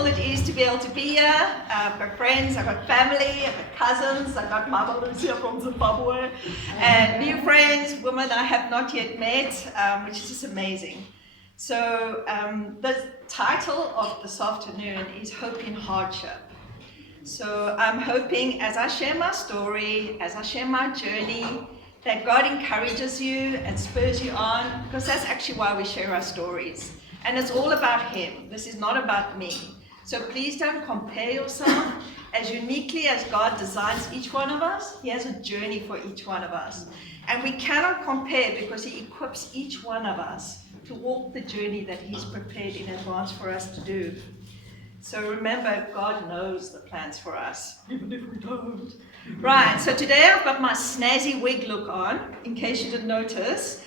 wonderful it is to be able to be here. I've got friends, I've got family, I've got cousins, I've got Mama Lucia from Zimbabwe, and new friends, women I have not yet met, which is just amazing. So the title of this afternoon is Hope in Hardship. So I'm hoping as I share my story, as I share my journey, that God encourages you and spurs you on, because that's actually why we share our stories. And it's all about Him. This is not about me. So please don't compare yourself. As uniquely as God designs each one of us, He has a journey for each one of us. And we cannot compare because He equips each one of us to walk the journey that He's prepared in advance for us to do. So remember, God knows the plans for us, even if we don't. Right, so today I've got my snazzy wig look on, in case you didn't notice.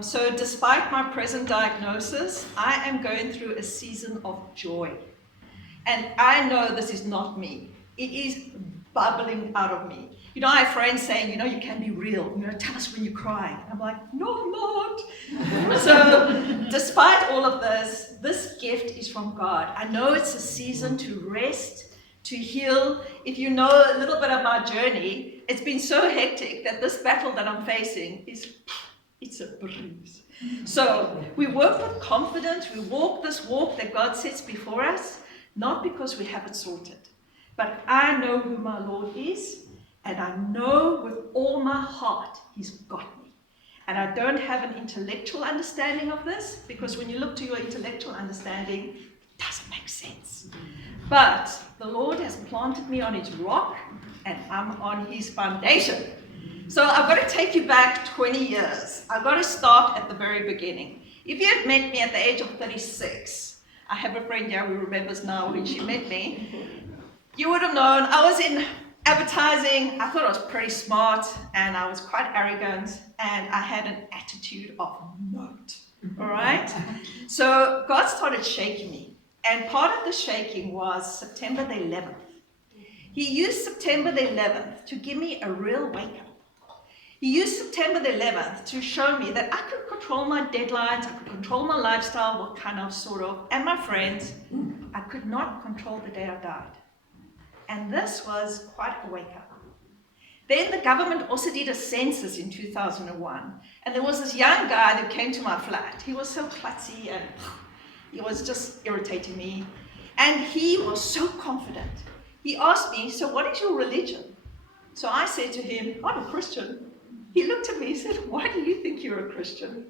So despite my present diagnosis, I am going through a season of joy. And I know this is not me. It is bubbling out of me. You know, I have friends saying, you can be real. Tell us when you're crying. I'm like, no, I'm not. So despite all of this gift is from God. I know it's a season to rest, to heal. If you know a little bit of my journey, it's been so hectic that this battle that I'm facing it's a breeze. So we work with confidence. We walk this walk that God sets before us, not because we have it sorted, but I know who my Lord is, and I know with all my heart He's got me. And I don't have an intellectual understanding of this, because when you look to your intellectual understanding, it doesn't make sense. But the Lord has planted me on His rock, and I'm on His foundation. So I've got to take you back 20 years. I've got to start at the very beginning. If you had met me at the age of 36, I have a friend here who remembers now when she met me, you would have known I was in advertising. I thought I was pretty smart, and I was quite arrogant, and I had an attitude of note, all right? So God started shaking me, and part of the shaking was September the 11th. He used September the 11th to give me a real wake-up. He used September the 11th to show me that I could control my deadlines, I could control my lifestyle, what kind of, sort of, and my friends. I could not control the day I died. And this was quite a wake-up. Then the government also did a census in 2001. And there was this young guy that came to my flat. He was so klutzy and he was just irritating me. And he was so confident. He asked me, so what is your religion? So I said to him, I'm a Christian. He looked at me and said, why do you think you're a Christian?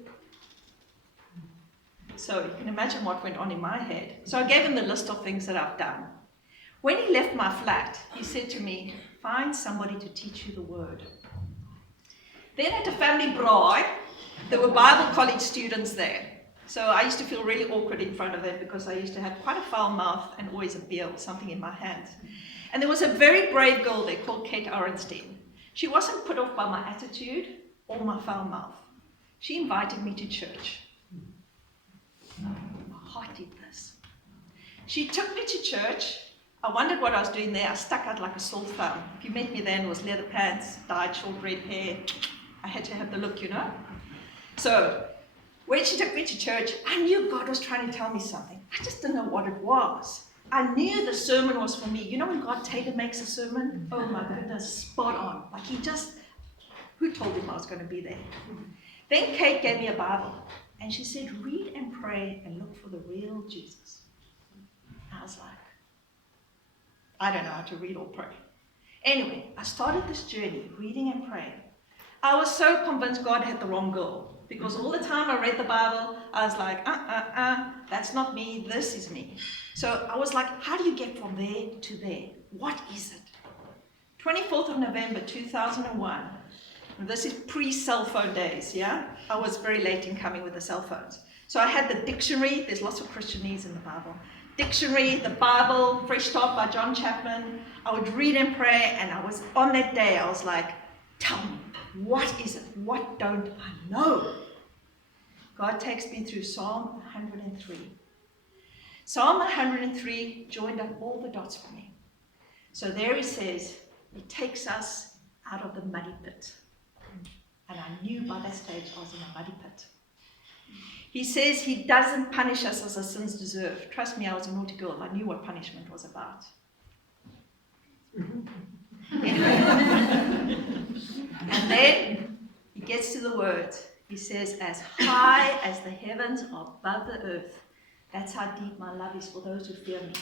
So you can imagine what went on in my head. So I gave him the list of things that I've done. When he left my flat, he said to me, find somebody to teach you the word. Then at a family braai, there were Bible college students there. So I used to feel really awkward in front of them because I used to have quite a foul mouth and always a beer or something in my hands. And there was a very brave girl there called Kate Arenstein. She wasn't put off by my attitude or my foul mouth. She invited me to church. My heart did this. She took me to church. I wondered what I was doing there. I stuck out like a sore thumb. If you met me then, it was leather pants, dyed short red hair. I had to have the look, So when she took me to church, I knew God was trying to tell me something. I just didn't know what it was. I knew the sermon was for me. When God Taylor makes a sermon? Oh my goodness, spot on. Like who told him I was going to be there? Then Kate gave me a Bible, and she said, read and pray and look for the real Jesus. I was like, I don't know how to read or pray. Anyway, I started this journey, reading and praying. I was so convinced God had the wrong girl, because all the time I read the Bible, I was like, that's not me, this is me. So I was like, how do you get from there to there? What is it? 24th of November 2001. And this is pre-cell phone days, yeah? I was very late in coming with the cell phones. So I had the dictionary. There's lots of Christianese in the Bible. Dictionary, the Bible, Fresh Start by John Chapman. I would read and pray, and I was on that day, I was like, tell me, what is it? What don't I know? God takes me through Psalm 103. Psalm 103 joined up all the dots for me. So there he says, he takes us out of the muddy pit. And I knew by that stage I was in a muddy pit. He says he doesn't punish us as our sins deserve. Trust me, I was a naughty girl. I knew what punishment was about. Anyway. And then he gets to the words. He says, as high as the heavens are above the earth, that's how deep my love is for those who fear me.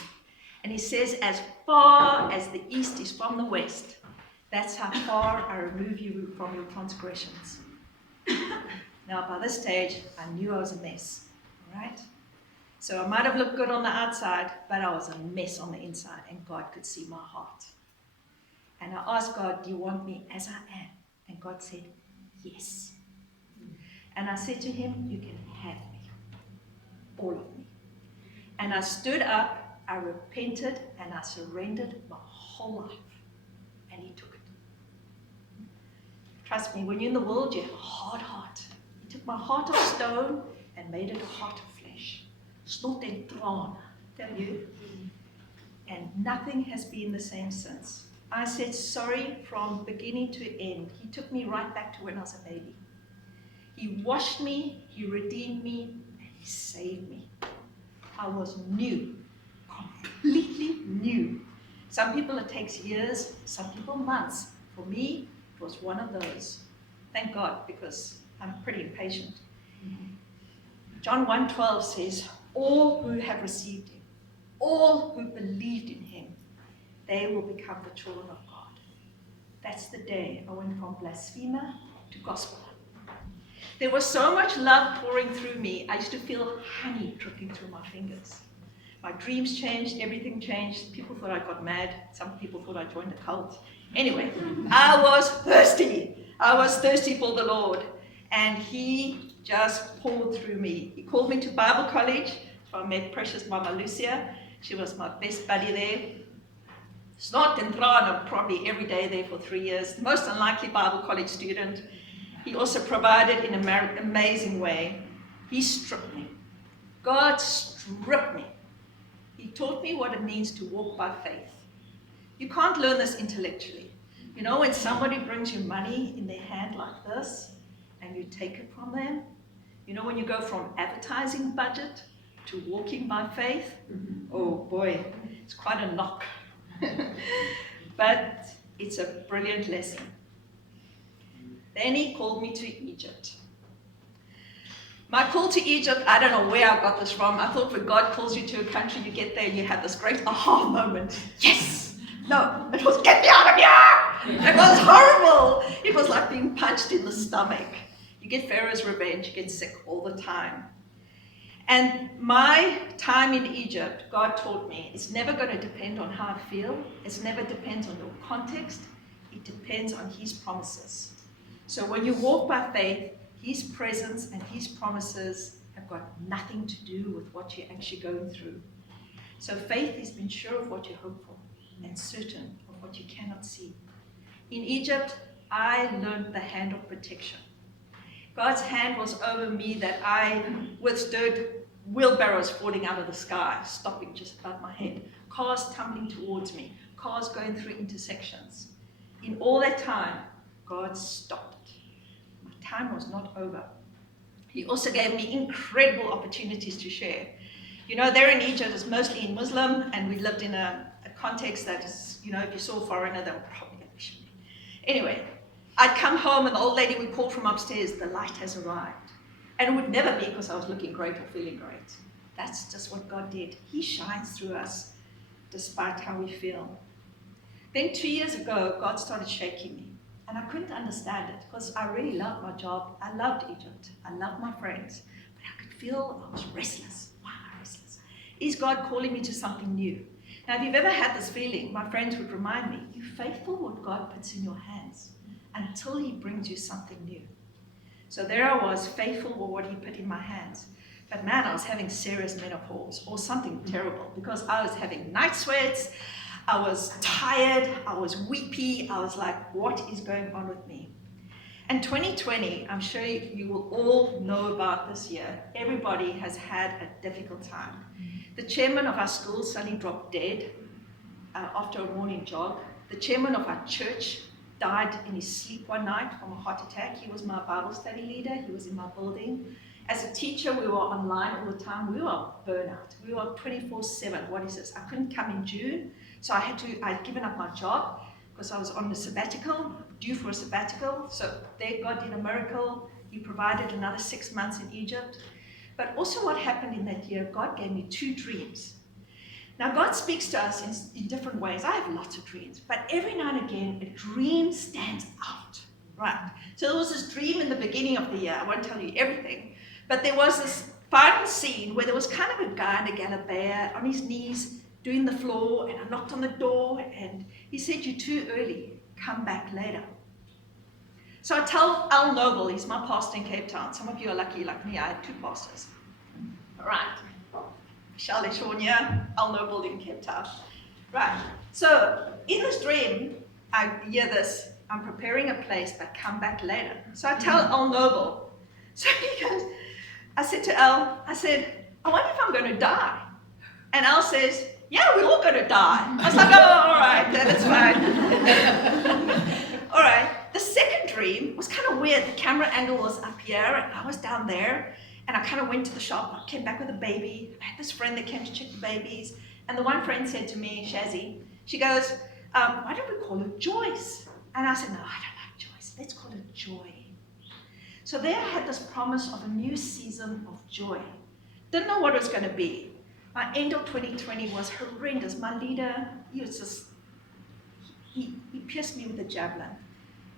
And he says, as far as the east is from the west, that's how far I remove you from your transgressions. Now, by this stage, I knew I was a mess, all right? So I might have looked good on the outside, but I was a mess on the inside, and God could see my heart. And I asked God, do you want me as I am? And God said, yes. And I said to him, you can have me, all of me. And I stood up, I repented, and I surrendered my whole life. And he took it. Trust me, when you're in the world, you have a hard heart. He took my heart of stone and made it a heart of flesh. Snot en traan, tell you. And nothing has been the same since. I said sorry from beginning to end. He took me right back to when I was a baby. He washed me, he redeemed me, and he saved me. I was new, completely new. Some people it takes years, some people months. For me, it was one of those. Thank God, because I'm pretty impatient. John 1:12 says, all who have received him, all who believed in him, they will become the children of God. That's the day I went from blasphemer to gospel. There was so much love pouring through me, I used to feel honey dripping through my fingers. My dreams changed, everything changed. People thought I got mad. Some people thought I joined a cult. Anyway, I was thirsty. I was thirsty for the Lord. And he just poured through me. He called me to Bible college. So I met precious Mama Lucia. She was my best buddy there. Snot and traan, probably every day there for 3 years. The most unlikely Bible college student. He also provided in an amazing way. He stripped me. God stripped me. He taught me what it means to walk by faith. You can't learn this intellectually. You know, when somebody brings you money in their hand like this, and you take it from them, you know, when you go from advertising budget to walking by faith, oh boy, it's quite a knock. But it's a brilliant lesson. Then he called me to Egypt. My call to Egypt, I don't know where I got this from. I thought when God calls you to a country, you get there and you have this great aha moment. Yes! No, it was get me out of here! It was horrible! It was like being punched in the stomach. You get Pharaoh's revenge, you get sick all the time. And my time in Egypt, God taught me, it's never going to depend on how I feel. It never depends on your context. It depends on his promises. So when you walk by faith, his presence and his promises have got nothing to do with what you're actually going through. So faith is being sure of what you hope for and certain of what you cannot see. In Egypt, I learned the hand of protection. God's hand was over me that I withstood wheelbarrows falling out of the sky, stopping just above my head, cars tumbling towards me, cars going through intersections. In all that time, God stopped it. My time was not over. He also gave me incredible opportunities to share. You know, there in Egypt, it's mostly in Muslim, and we lived in a context that is, you know, if you saw a foreigner, they were probably going to shoot me. Anyway, I'd come home and the old lady would call from upstairs, the light has arrived. And it would never be because I was looking great or feeling great. That's just what God did. He shines through us despite how we feel. Then 2 years ago, God started shaking me. And I couldn't understand it because I really loved my job. I loved Egypt. I loved my friends. But I could feel I was restless. Why am I restless? Is God calling me to something new? Now, if you've ever had this feeling, my friends would remind me, you're faithful what God puts in your hands until he brings you something new. So there I was, faithful with what he put in my hands. But man, I was having serious menopause or something terrible because I was having night sweats, I was tired, I was weepy, I was like, what is going on with me? And 2020, I'm sure you will all know about this year. Everybody has had a difficult time. The chairman of our school suddenly dropped dead after a morning jog. The chairman of our church died in his sleep one night from a heart attack. He was my Bible study leader. He was in my building. As a teacher, we were online all the time. We were burnout. We were 24/7. What is this? I couldn't come in June, so I'd given up my job because I was on a sabbatical, due for a sabbatical. So there God did a miracle. He provided another 6 months in Egypt. But also what happened in that year, God gave me 2 dreams. Now God speaks to us in different ways. I have lots of dreams, but every now and again, a dream stands out, right? So there was this dream in the beginning of the year. I won't tell you everything, but there was this final scene where there was kind of a guy in a Galabair on his knees doing the floor, and I knocked on the door, and he said, "You're too early, come back later." So I tell Al Noble, he's my pastor in Cape Town. Some of you are lucky like me, I had 2 pastors. All right. Charlie Shawnia, Al Noble in Cape Town. Right. So in this dream, I hear this, "I'm preparing a place, but come back later." So I tell Al Noble. So he goes, I said to Al, "I wonder if I'm going to die." And Al says, "Yeah, we're all going to die." I was like, "Oh, all right, that's fine." All right. The second dream was kind of weird. The camera angle was up here, and I was down there. And I kind of went to the shop. I came back with a baby. I had this friend that came to check the babies. And the one friend said to me, Shazzy, she goes, "Why don't we call her Joyce?" And I said, "No, I don't like Joyce. Let's call her Joy." So there I had this promise of a new season of joy. Didn't know what it was going to be. My end of 2020 was horrendous. My leader, he pierced me with a javelin.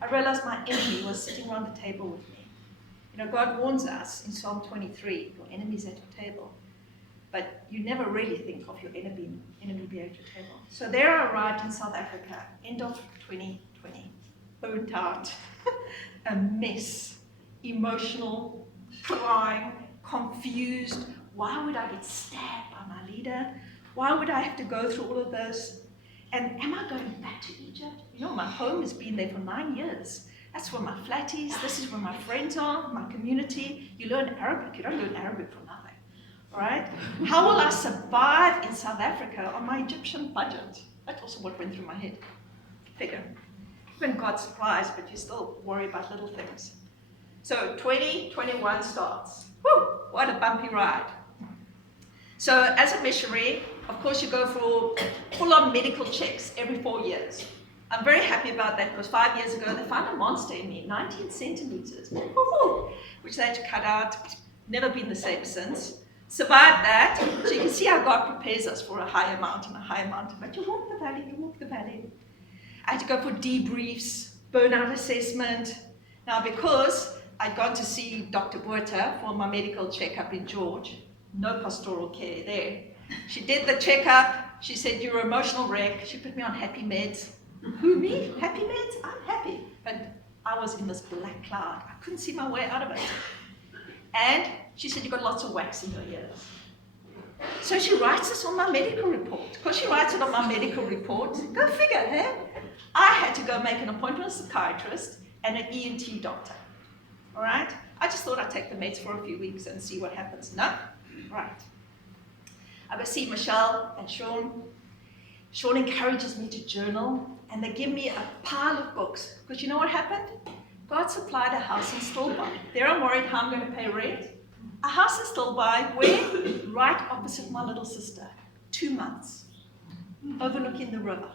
I realized my enemy was sitting around the table with me. You know, God warns us in Psalm 23, your enemy's at your table. But you never really think of your enemy being at your table. So there I arrived in South Africa, end of 2020, burnt out, a mess, emotional, crying, confused. Why would I get stabbed by my leader? Why would I have to go through all of this? And am I going back to Egypt? You know, my home has been there for 9 years. That's where my flat is. This is where my friends are, my community. You learn Arabic. You don't learn Arabic for nothing, all right? How will I survive in South Africa on my Egyptian budget? That's also what went through my head. Figure. When God supplies, but you still worry about little things. So 2021 starts. Woo! What a bumpy ride. So as a missionary, of course, you go for full-on medical checks every 4 years. I'm very happy about that because 5 years ago they found a monster in me, 19 centimeters, which they had to cut out. Never been the same since. Survived that. So you can see how God prepares us for a higher mountain, But you walk the valley. I had to go for debriefs, burnout assessment. Now because I'd gone to see Dr. Buerta for my medical checkup in George, no pastoral care there. She did the checkup. She said, "You're an emotional wreck." She put me on happy meds. Who, me? Happy meds? I'm happy. But I was in this black cloud. I couldn't see my way out of it. And she said, "You've got lots of wax in your ears." So she writes this on my medical report. Because she writes it on my medical report, go figure, hey? I had to go make an appointment with a psychiatrist and an ENT doctor. All right? I just thought I'd take the meds for a few weeks and see what happens. No? Right. I go see Michelle and Sean. Sean encourages me to journal, and they give me a pile of books. Because you know what happened? God supplied a house in Stilbaai. There I'm worried how I'm going to pay rent. A house in Stilbaai, where? Right opposite my little sister. 2 months. Overlooking the river.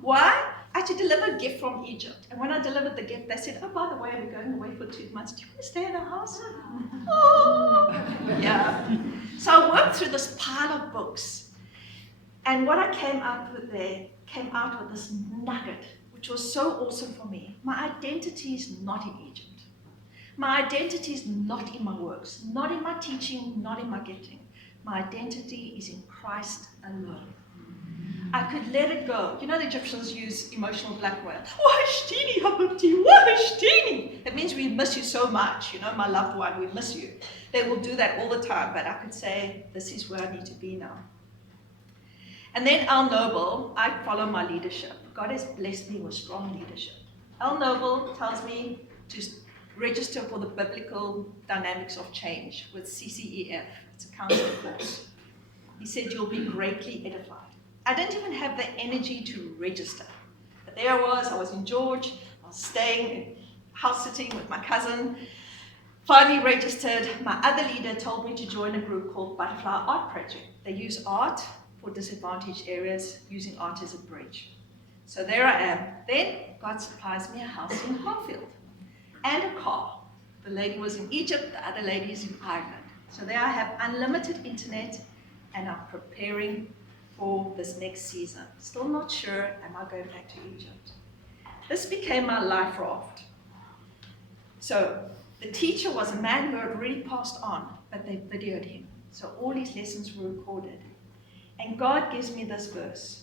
Why? I had to deliver a gift from Egypt. And when I delivered the gift, they said, "Oh, by the way, we're going away for 2 months. Do you want to stay in our house?" Oh, yeah. So I worked through this pile of books. And what I came out with this nugget, which was so awesome for me. My identity is not in Egypt. My identity is not in my works, not in my teaching, not in my gifting. My identity is in Christ alone. I could let it go. You know the Egyptians use emotional blackmail. Wahashtini, Habibti, Wahashtini. It means we miss you so much. You know, my loved one, we miss you. They will do that all the time, but I could say, this is where I need to be now. And then Al Noble, I follow my leadership. God has blessed me with strong leadership. Al Noble tells me to register for the Biblical Dynamics of Change with CCEF. It's a counseling course. He said, "You'll be greatly edified." I didn't even have the energy to register. But there I was in George, I was staying, house sitting with my cousin. Finally registered, my other leader told me to join a group called Butterfly Art Project. They use art for disadvantaged areas, using art as a bridge. So there I am. Then God supplies me a house in Hartfield and a car. The lady was in Egypt, the other lady is in Ireland. So there I have unlimited internet, and I'm preparing for this next season. Still not sure, am I going back to Egypt? This became my life raft. So the teacher was a man who had already passed on, but they videoed him. So all his lessons were recorded. And God gives me this verse.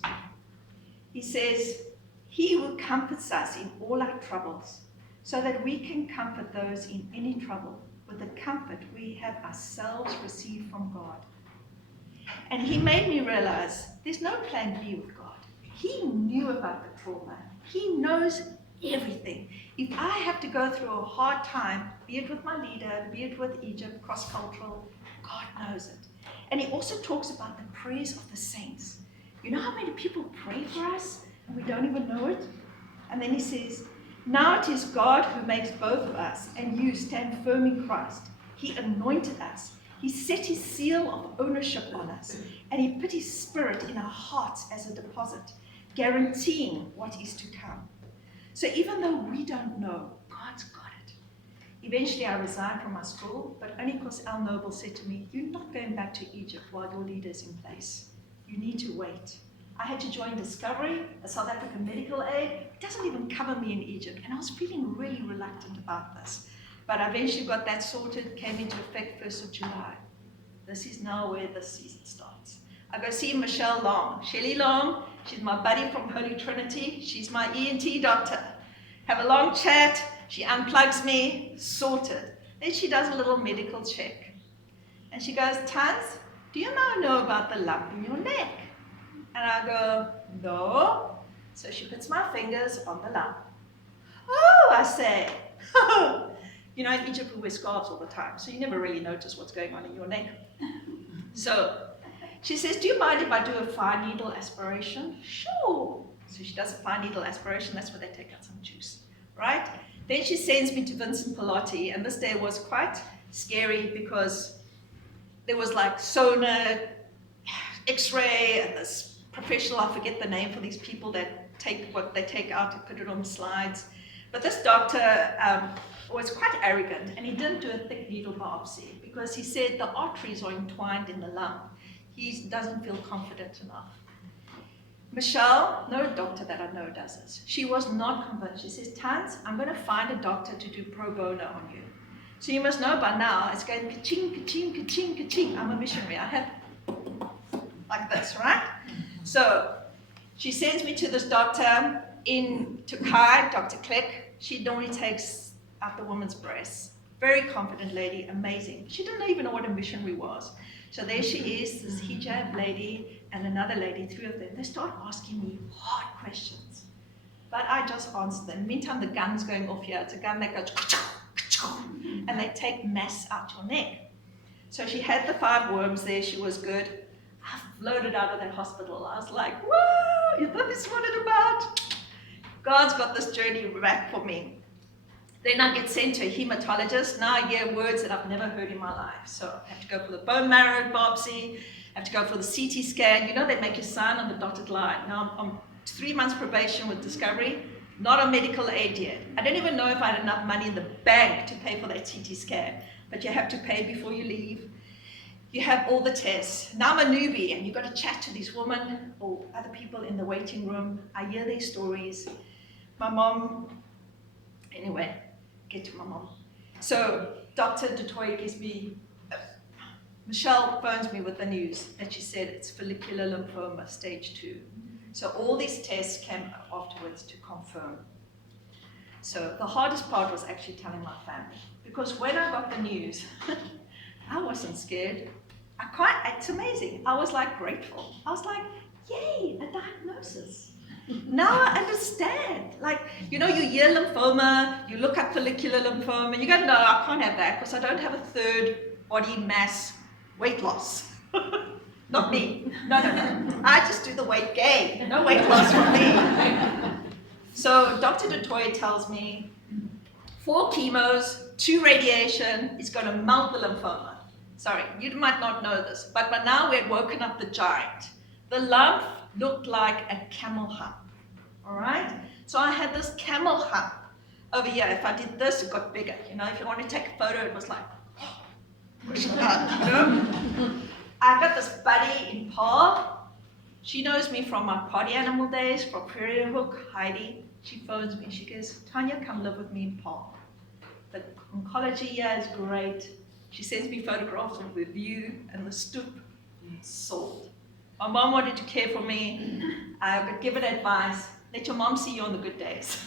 He says, he who comforts us in all our troubles, so that we can comfort those in any trouble with the comfort we have ourselves received from God. And he made me realize there's no plan B with God. He knew about the trauma. He knows everything. If I have to go through a hard time, be it with my leader, be it with Egypt, cross-cultural, God knows it. And he also talks about the prayers of the saints. You know how many people pray for us and we don't even know it? And then he says, now it is God who makes both of us and you stand firm in Christ. He anointed us. He set his seal of ownership on us, and he put his spirit in our hearts as a deposit, guaranteeing what is to come. So even though we don't know, God's got it. Eventually I resigned from my school, but only because Al Noble said to me, you're not going back to Egypt while your leader's in place. You need to wait. I had to join Discovery, a South African medical aid. It doesn't even cover me in Egypt, and I was feeling really reluctant about this. But I eventually got that sorted, came into effect 1st of July. This is now where the season starts. I go see Michelle Long, Shelley Long. She's my buddy from Holy Trinity. She's my ENT doctor. Have a long chat. She unplugs me, sorted. Then she does a little medical check. And she goes, Tans, do you now know about the lump in your neck? And I go, no. So she puts my fingers on the lump. Oh, I say. You know, in Egypt we wear scarves all the time, so you never really notice what's going on in your neck. So she says, do you mind if I do a fine needle aspiration? Sure. So she does a fine needle aspiration. That's where they take out some juice, right? Then she sends me to Vincent Pallotti, and this day was quite scary because there was like sonar, X-ray, and this professional, I forget the name for these people that take what they take out and put it on the slides. But this doctor was quite arrogant, and he didn't do a thick needle biopsy because he said the arteries are entwined in the lump. He doesn't feel confident enough. Michelle, no doctor that I know does this. She was not convinced. She says, Tans, I'm going to find a doctor to do pro bono on you. So you must know by now, it's going ka-ching, ka-ching, ka-ching, ka-ching. I'm a missionary. I have like this, right? So she sends me to this doctor in Turkey, Dr. Click. She normally takes out the woman's breasts. Very confident lady, amazing. She didn't even know what a missionary was. So there she is, this hijab lady and another lady, 3 of them. They start asking me hard questions. But I just answer them. Meantime, the gun's going off here. It's a gun that goes, and they take mass out your neck. So she had the 5 worms there. She was good. I floated out of that hospital. I was like, whoa, you thought this is what it's about? God's got this journey back for me. Then I get sent to a hematologist. Now I hear words that I've never heard in my life. So I have to go for the bone marrow biopsy. I have to go for the CT scan. You know, they make you sign on the dotted line. Now I'm on 3 months probation with Discovery, not on medical aid yet. I don't even know if I had enough money in the bank to pay for that CT scan. But you have to pay before you leave. You have all the tests. Now I'm a newbie, and you've got to chat to these women or other people in the waiting room. I hear their stories. My mom, anyway, get to my mom. So Dr. DeToy gives me, Michelle phones me with the news, and she said it's follicular lymphoma, stage 2. So all these tests came afterwards to confirm. So the hardest part was actually telling my family, because when I got the news, I wasn't scared. It's amazing. I was like grateful. I was like, yay, a diagnosis. Now I understand. Like, you know, you hear lymphoma, you look up follicular lymphoma, and you go, no, I can't have that because I don't have a 3rd body mass weight loss. Not me. No. I just do the weight gain. No weight loss for me. So Dr. DeToy tells me, 4 chemos, 2 radiation is going to melt the lymphoma. Sorry, you might not know this, but by now we had woken up the giant. The lump looked like a camel hump, all right? So I had this camel hump over here. If I did this, it got bigger. You know, if you want to take a photo, it was like, pushing out, you know? I got this buddy in Paul. She knows me from my party animal days, from Prairie Hook, Heidi. She phones me, she goes, Tanya, come live with me in Paul. The oncology here is great. She sends me photographs of the view and the stoop. Sold. My mom wanted to care for me. I would give it advice. Let your mom see you on the good days.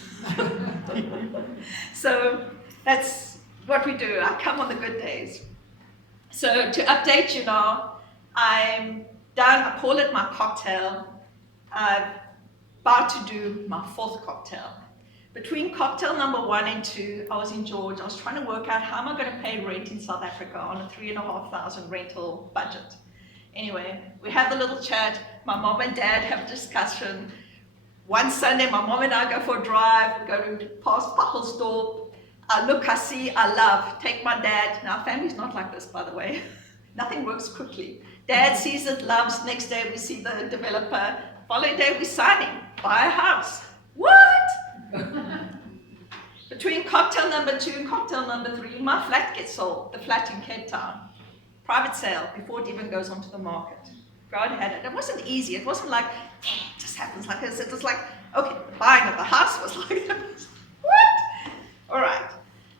So that's what we do. I come on the good days. So to update you now, I'm done. I call it my cocktail. I'm about to do my 4th cocktail. Between cocktail number 1 and 2, I was in George. I was trying to work out how am I going to pay rent in South Africa on a 3,500 rental budget. Anyway, we have the little chat. My mom and dad have a discussion. One Sunday, my mom and I go for a drive. We go to past Pachelsdorp. I look, I see, I love. Take my dad. Now, our family's not like this, by the way. Nothing works quickly. Dad sees it, loves. Next day, we see the developer. Following day, we're signing. Buy a house. What? Between cocktail number 2 and cocktail number 3, my flat gets sold, the flat in Cape Town. Private sale, before it even goes onto the market. God had it. It wasn't easy. It wasn't like, it just happens like this. It was like, okay, the buying of the house was like this. What? All right.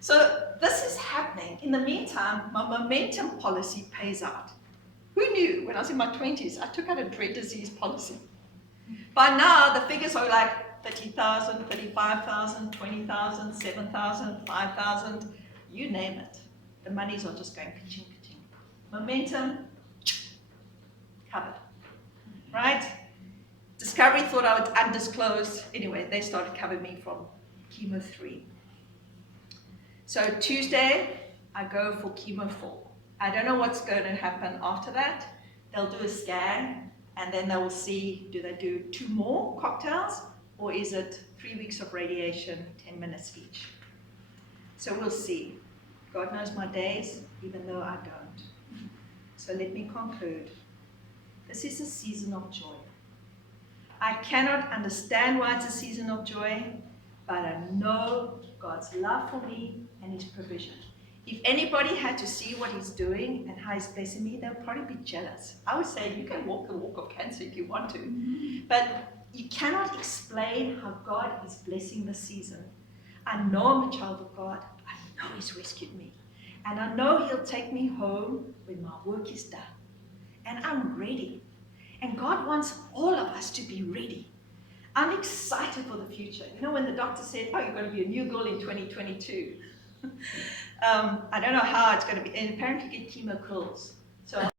So this is happening. In the meantime, my momentum policy pays out. Who knew when I was in my 20s, I took out a dread disease policy. By now, the figures are like 30,000, 35,000, 20,000, 7,000, 5,000, you name it. The monies are just going ka-ching, ka-ching. Momentum, covered, right? Discovery thought I would undisclose. Anyway, they started covering me from chemo 3. So Tuesday, I go for chemo 4. I don't know what's going to happen after that. They'll do a scan, and then they will see, do they do 2 more cocktails? Or is it 3 weeks of radiation, 10 minutes each? So we'll see. God knows my days, even though I don't. So let me conclude. This is a season of joy. I cannot understand why it's a season of joy, but I know God's love for me and His provision. If anybody had to see what He's doing and how He's blessing me, they'll probably be jealous. I would say you can walk the walk of cancer if you want to, but you cannot explain how God is blessing the season. I know I'm a child of God. I know He's rescued me. And I know He'll take me home when my work is done. And I'm ready. And God wants all of us to be ready. I'm excited for the future. You know, when the doctor said, oh, you're going to be a new girl in 2022. I don't know how it's going to be. And apparently get chemo curls. So